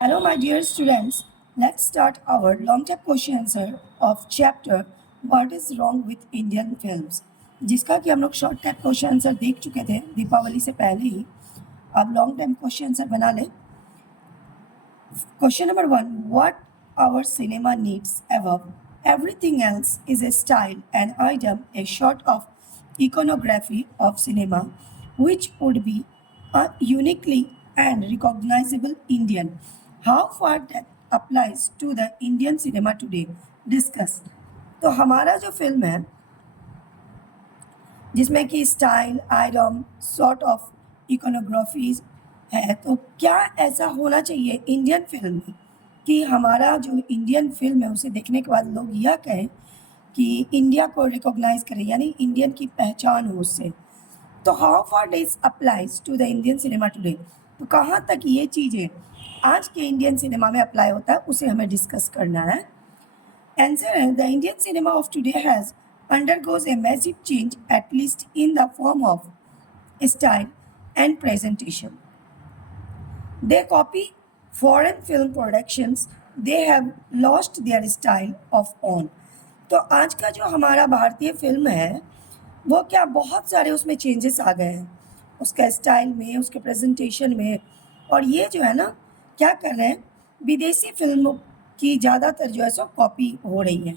Hello, my dear students. Let's start our long-term question answer of chapter What is wrong with Indian films? जिसका कि हम लोग short type question answer देख चुके थे दीपावली से पहले ही. अब लॉन्ग टाइम क्वेश्चन आंसर बना लें. Question number 1. What our cinema needs above everything else is a style, an item, a sort of iconography of cinema, which would be uniquely and recognizable Indian. How far that applies to the Indian cinema today? Discuss. तो हमारा जो film है जिसमें कि style item sort of इकोनोग्राफीज है, तो क्या ऐसा होना चाहिए इंडियन फिल्म में कि हमारा जो इंडियन फिल्म है उसे देखने के बाद लोग यह कहें कि इंडिया को रिकॉग्नाइज करें, यानी इंडियन की पहचान हो उससे. तो how far this applies to the Indian cinema today, तो कहाँ तक ये चीज़ें आज के इंडियन सिनेमा में अप्लाई होता है उसे हमें डिस्कस करना है. आंसर है the Indian cinema of today has undergoes a massive change, at least in the form of style and presentation. They copy foreign film productions. They have lost their style of own. तो आज का जो हमारा भारतीय film है वो क्या बहुत सारे उसमें चेंजेस आ गए हैं उसका स्टाइल में, उसके प्रेजेंटेशन में. और ये जो है ना क्या कर रहे हैं, विदेशी फिल्मों की ज़्यादातर जो है सो कॉपी हो रही है.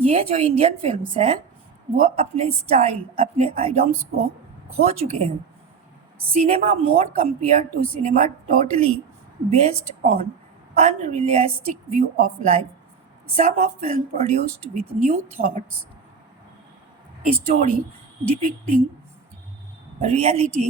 ये जो इंडियन फिल्म्स हैं वो अपने स्टाइल, अपने आइटम्स को खो चुके हैं. Cinema more compare to cinema totally based on unrealistic view of life. Some of film produced with new thoughts, story depicting reality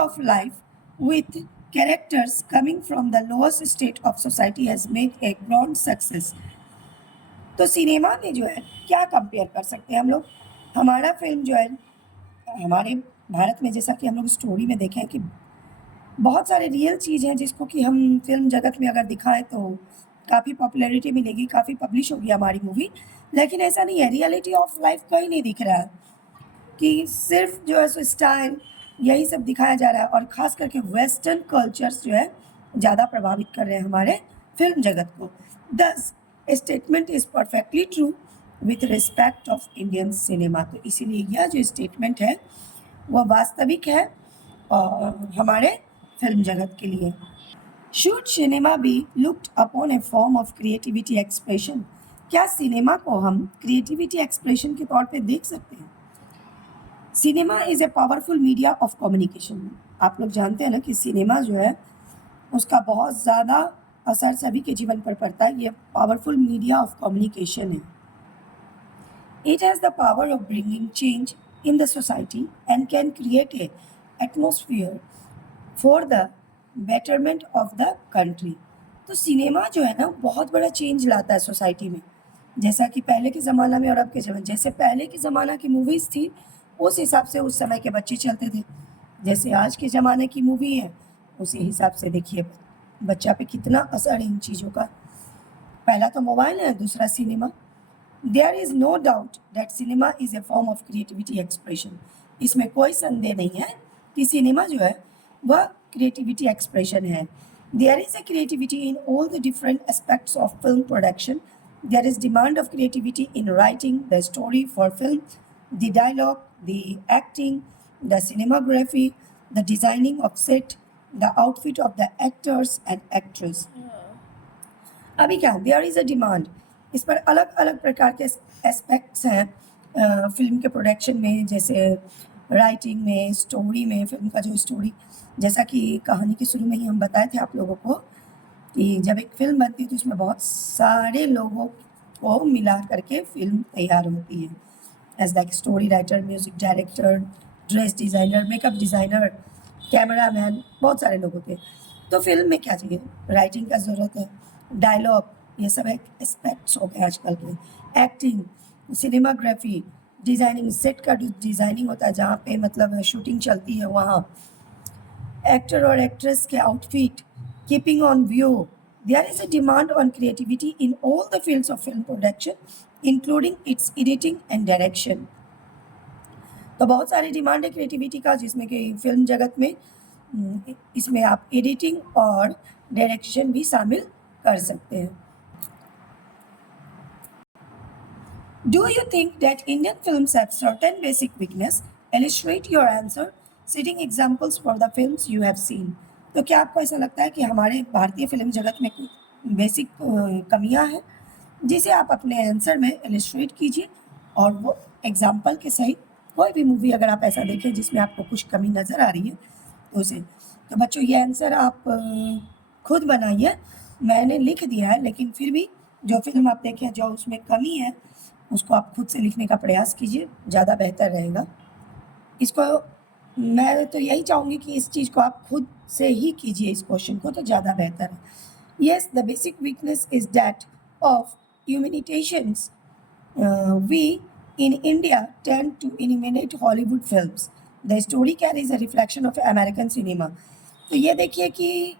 of life with characters coming from the lowest state of society has made a grand success. तो cinema में जो है क्या compare कर सकते हैं हम लोग. हमारा फिल्म जो है हमारे भारत में, जैसा कि हम लोग स्टोरी में देखें कि बहुत सारे रियल चीज़ हैं जिसको कि हम फिल्म जगत में अगर दिखाएं तो काफ़ी पॉपुलैरिटी मिलेगी, काफ़ी पब्लिश होगी हमारी मूवी. लेकिन ऐसा नहीं है, रियलिटी ऑफ लाइफ कहीं नहीं दिख रहा है कि सिर्फ जो है सो स्टाइल यही सब दिखाया जा रहा है. और ख़ास करके वेस्टर्न कल्चर्स जो है ज़्यादा प्रभावित कर रहे हैं हमारे फिल्म जगत को. दस statement is perfectly true with respect of Indian cinema. तो इसीलिए यह जो स्टेटमेंट है वह वास्तविक है और हमारे फिल्म जगत के लिए. Should cinema B looked upon A form of creativity expression. क्या सिनेमा को हम क्रिएटिविटी एक्सप्रेशन के तौर पे देख सकते हैं. Cinema is a powerful media of communication. आप लोग जानते हैं ना कि सिनेमा जो है उसका बहुत ज़्यादा असर सभी के जीवन पर पड़ता है. ये पावरफुल मीडिया ऑफ कम्युनिकेशन है. It has the power of bringing change in the society and can create a atmosphere for the betterment of the country. तो सिनेमा जो है ना बहुत बड़ा चेंज लाता है सोसाइटी में. जैसा कि पहले के ज़माना में और अब के ज़माने, जैसे पहले के ज़माना की मूवीज़ थी उस हिसाब से उस समय के बच्चे चलते थे. जैसे आज के ज़माने की मूवी है उसी हिसाब से देखिए बच्चा पे कितना असर है इन चीज़ों का. पहला तो मोबाइल है, दूसरा cinema. There is no doubt that cinema is a form of creativity expression. इसमें कोई संदेह नहीं है कि सिनेमा जो है वह क्रिएटिविटी एक्सप्रेशन है. There is a creativity in all the different aspects of film production. There is demand of creativity in writing the story for film, the dialogue, the acting, the cinematography, the designing of set, the outfit of the actors and actress. अभी क्या there is a demand. इस पर अलग अलग प्रकार के aspects हैं film के प्रोडक्शन में, जैसे राइटिंग में, स्टोरी में, फिल्म का जो स्टोरी, जैसा कि कहानी के शुरू में ही हम बताए थे आप लोगों को कि जब एक फिल्म बनती है तो उसमें बहुत सारे लोगों को मिला करके फिल्म तैयार होती है. As like story writer, music director, dress designer, makeup designer, cameraman, बहुत सारे लोग होते हैं. तो फिल्म में क्या चाहिए, राइटिंग का ज़रूरत है, डायलॉग, ये सब एक एस्पेक्ट्स हो गए आजकल के. एक्टिंग, सिनेमाग्राफी, डिज़ाइनिंग, सेट का जो डिज़ाइनिंग होता है जहाँ पे मतलब शूटिंग चलती है वहाँ, एक्टर और एक्ट्रेस के outfit, keeping on view. There is a demand on creativity in all the fields of film production, including its editing and direction. तो बहुत सारी डिमांड है क्रिएटिविटी का, जिसमें कि फिल्म जगत में इसमें आप एडिटिंग और डायरेक्शन भी शामिल कर सकते हैं। Do you think that Indian films have certain basic weakness? Illustrate your answer, citing examples for the films you have seen. तो क्या आपको ऐसा लगता है कि हमारे भारतीय फिल्म जगत में कुछ बेसिक कमियां हैं, जिसे आप अपने आंसर में इलिस्ट्रेट कीजिए और वो एग्जाम्पल के सहित कोई भी मूवी अगर आप ऐसा देखें जिसमें आपको कुछ कमी नज़र आ रही है तो उसे। तो बच्चों ये आंसर आप खुद बनाइए, मैंने लिख दिया है, लेकिन फिर भी जो फिल्म आप देखें जो उसमें कमी है उसको आप खुद से लिखने का प्रयास कीजिए, ज़्यादा बेहतर रहेगा। इसको मैं तो यही चाहूँगी कि इस चीज़ को आप खुद से ही कीजिए, इस क्वेश्चन को, तो ज़्यादा बेहतर है। Yes, the basic weakness is that of imitations. We in India tend to imitate Hollywood films. The story carries a reflection of American cinema. तो ये देखिए कि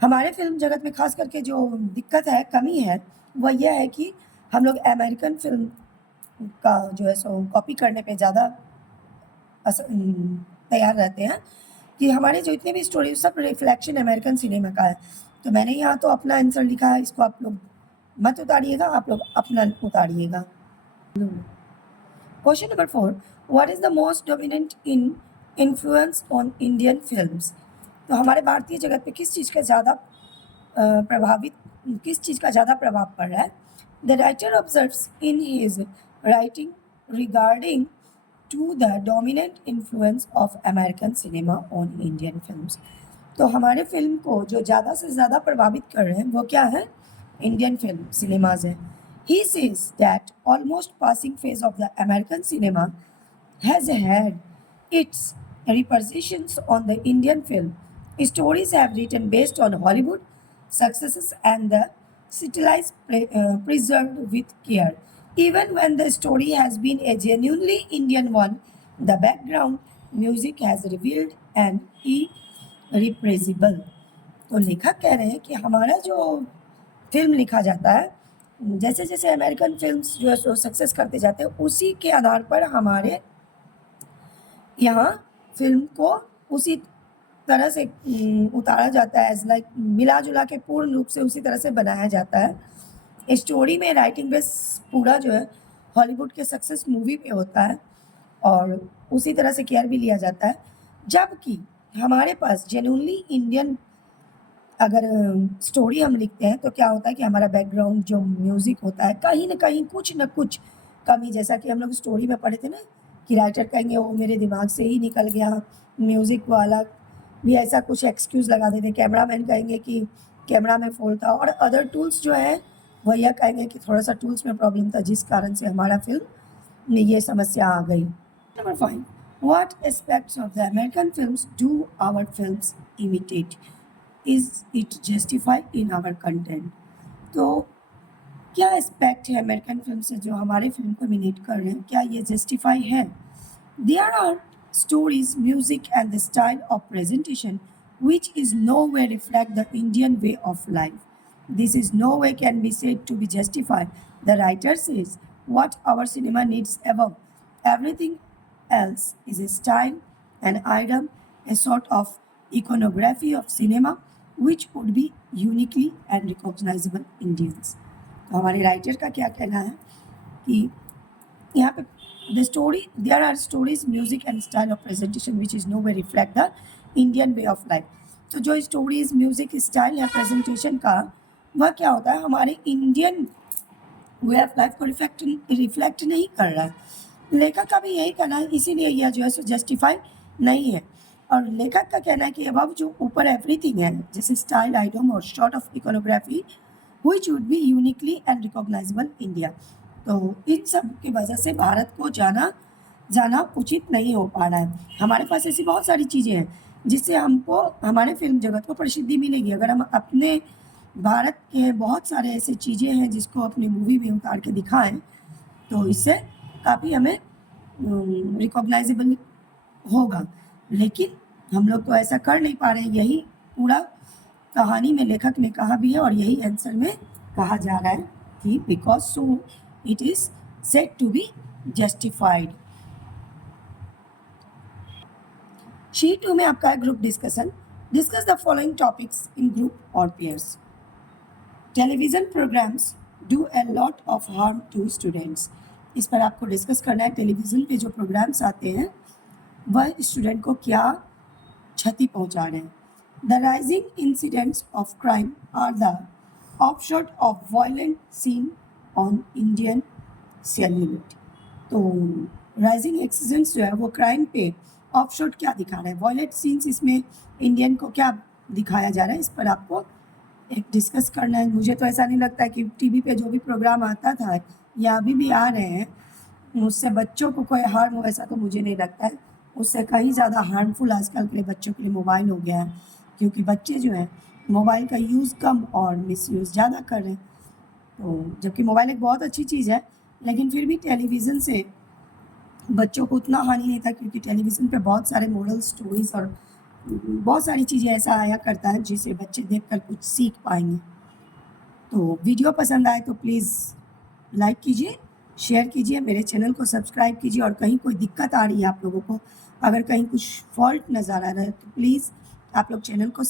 हमारे फिल्म जगत में खास करके जो दिक्कत है, कमी है, वह यह है कि हम लोग अमेरिकन फिल्म का जो है सो कॉपी करने पे ज़्यादा तैयार रहते हैं कि हमारे जो इतने भी स्टोरी सब रिफ्लेक्शन अमेरिकन सिनेमा का है। तो मैंने यहाँ तो अपना आंसर लिखा है, इसको आप लोग मत उतारिएगा, आप लोग अपना उतारिएगा। Question number 4, what is the most dominant influence on Indian films? तो हमारे भारतीय जगत पे किस चीज़ का ज़्यादा प्रभाव पड़ रहा है? The writer observes in his writing regarding to the dominant influence of American cinema on Indian films. तो हमारे फिल्म को जो ज़्यादा से ज़्यादा प्रभावित कर रहे हैं वो क्या है? इंडियन फिल्म सिनेमाज है। He says that almost passing phase of the American cinema has had its repercussions on the Indian film. Stories have written based on Hollywood successes and the stylized preserved with care. Even when the story has been a genuinely Indian one, the background music has revealed an irrepressible. तो लेखक कह रहे हैं कि हमारा जो film लिखा जाता है, जैसे जैसे अमेरिकन फिल्म्स जो है सो सक्सेस करते जाते हैं, उसी के आधार पर हमारे यहाँ फिल्म को उसी तरह से उतारा जाता है, एज लाइक मिला जुला के पूर्ण रूप से उसी तरह से बनाया जाता है। स्टोरी में राइटिंग बेस पूरा जो है हॉलीवुड के सक्सेस मूवी पे होता है और उसी तरह से केयर भी लिया जाता है, जबकि हमारे पास जेन्युइनली इंडियन अगर स्टोरी हम लिखते हैं तो क्या होता है कि हमारा बैकग्राउंड जो म्यूज़िक होता है कहीं ना कहीं कुछ ना कुछ कमी, जैसा कि हम लोग स्टोरी में पढ़े थे ना कि राइटर कहेंगे वो मेरे दिमाग से ही निकल गया, म्यूज़िक वाला भी ऐसा कुछ एक्सक्यूज़ लगा देते, कैमरामैन कहेंगे कि कैमरा में फॉल्ट था, और अदर टूल्स जो है वो यह कहेंगे कि थोड़ा सा टूल्स में प्रॉब्लम था जिस कारण से हमारा फिल्म में ये समस्या आ गई। Number 5, what aspects of the American films do our films imitate? Is it justified in our content? तो क्या एस्पेक्ट है अमेरिकन फिल्म से जो हमारे फिल्म को इमिटेट कर रहे हैं, क्या ये जस्टिफाई है? There are stories, music and the style of presentation which is no way reflect the Indian way of life. This is no way can be said to be justified. The writer says what our cinema needs above everything else is a style, an item, a sort of iconography of cinema which would be uniquely and recognizable Indians. तो हमारे writer का क्या कहना है कि यहाँ पे the story, there are stories, music and style of presentation which is no way reflect the Indian way of life. तो जो स्टोरीज, म्यूजिक, स्टाइल है प्रेजेंटेशन का, वह क्या होता है हमारे इंडियन वे ऑफ लाइफ को रिफ्लेक्ट नहीं कर रहा है। लेखक का भी यही कहना है, इसीलिए यह जो है सो जस्टिफाई नहीं है। और लेखक का कहना है कि अब जो ऊपर एवरीथिंग है जैसे स्टाइल, आइटम और sort of iconography which would be uniquely and recognizable India, तो इन सब की वजह से भारत को जाना उचित नहीं हो पा रहा है। हमारे पास ऐसी बहुत सारी चीज़ें हैं जिससे हमको हमारे फिल्म जगत को प्रसिद्धि मिलेगी अगर हम अपने भारत के बहुत सारे ऐसे चीज़ें हैं जिसको अपनी मूवी में उतार के दिखाएं, तो इससे काफ़ी हमें रिकॉग्नाइजेबल होगा। लेकिन हम लोग तो ऐसा कर नहीं पा रहे हैं, यही पूरा कहानी में लेखक ने कहा भी है और यही आंसर में कहा जा रहा है कि because so it is said to be justified. Sheet 2 में आपका है group discussion. Discuss the following topics in group और pairs. Television programs do a lot of harm to students. इस पर आपको डिस्कस करना है टेलीविज़न पे जो प्रोग्राम्स आते हैं वह स्टूडेंट को क्या क्षति पहुंचा रहे हैं. The rising incidents of crime are the offshoot of violent scene on Indian celluloid. तो राइजिंग एक्सीडेंट्स जो है वो क्राइम पे ऑफशॉट क्या दिखा रहा है, वायलेंट सीन्स इसमें इंडियन को क्या दिखाया जा रहा है, इस पर आपको एक डिस्कस करना है. मुझे तो ऐसा नहीं लगता है कि टीवी पे जो भी प्रोग्राम आता था या अभी भी आ रहे हैं उससे बच्चों को कोई हार्म हो, ऐसा तो मुझे नहीं लगता है. उससे कहीं ज़्यादा हार्मफुल आजकल के लिए बच्चों के लिए मोबाइल हो गया है, क्योंकि बच्चे जो हैं मोबाइल का यूज़ कम और मिसयूज़ ज़्यादा कर रहे हैं. तो जबकि मोबाइल एक बहुत अच्छी चीज़ है, लेकिन फिर भी टेलीविज़न से बच्चों को उतना हानि नहीं था, क्योंकि टेलीविज़न पे बहुत सारे मोरल स्टोरीज़ और बहुत सारी चीज़ें ऐसा आया करता है जिसे बच्चे देखकर कुछ सीख पाएंगे. तो वीडियो पसंद आए तो प्लीज़ लाइक कीजिए, शेयर कीजिए, मेरे चैनल को सब्सक्राइब कीजिए. और कहीं कोई दिक्कत आ रही है आप लोगों को, अगर कहीं कुछ फॉल्ट नज़र आ रहा है तो प्लीज़ आप लोग चैनल को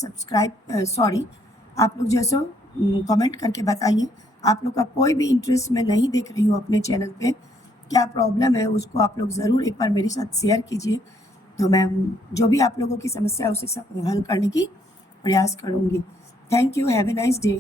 आप लोग जो है सो कमेंट करके बताइए. आप लोग का कोई भी इंटरेस्ट मैं नहीं देख रही हूँ अपने चैनल पे, क्या प्रॉब्लम है उसको आप लोग ज़रूर एक बार मेरे साथ शेयर कीजिए. तो मैं जो भी आप लोगों की समस्या है उसे हल करने की प्रयास करूँगी. Thank you. Have a nice day.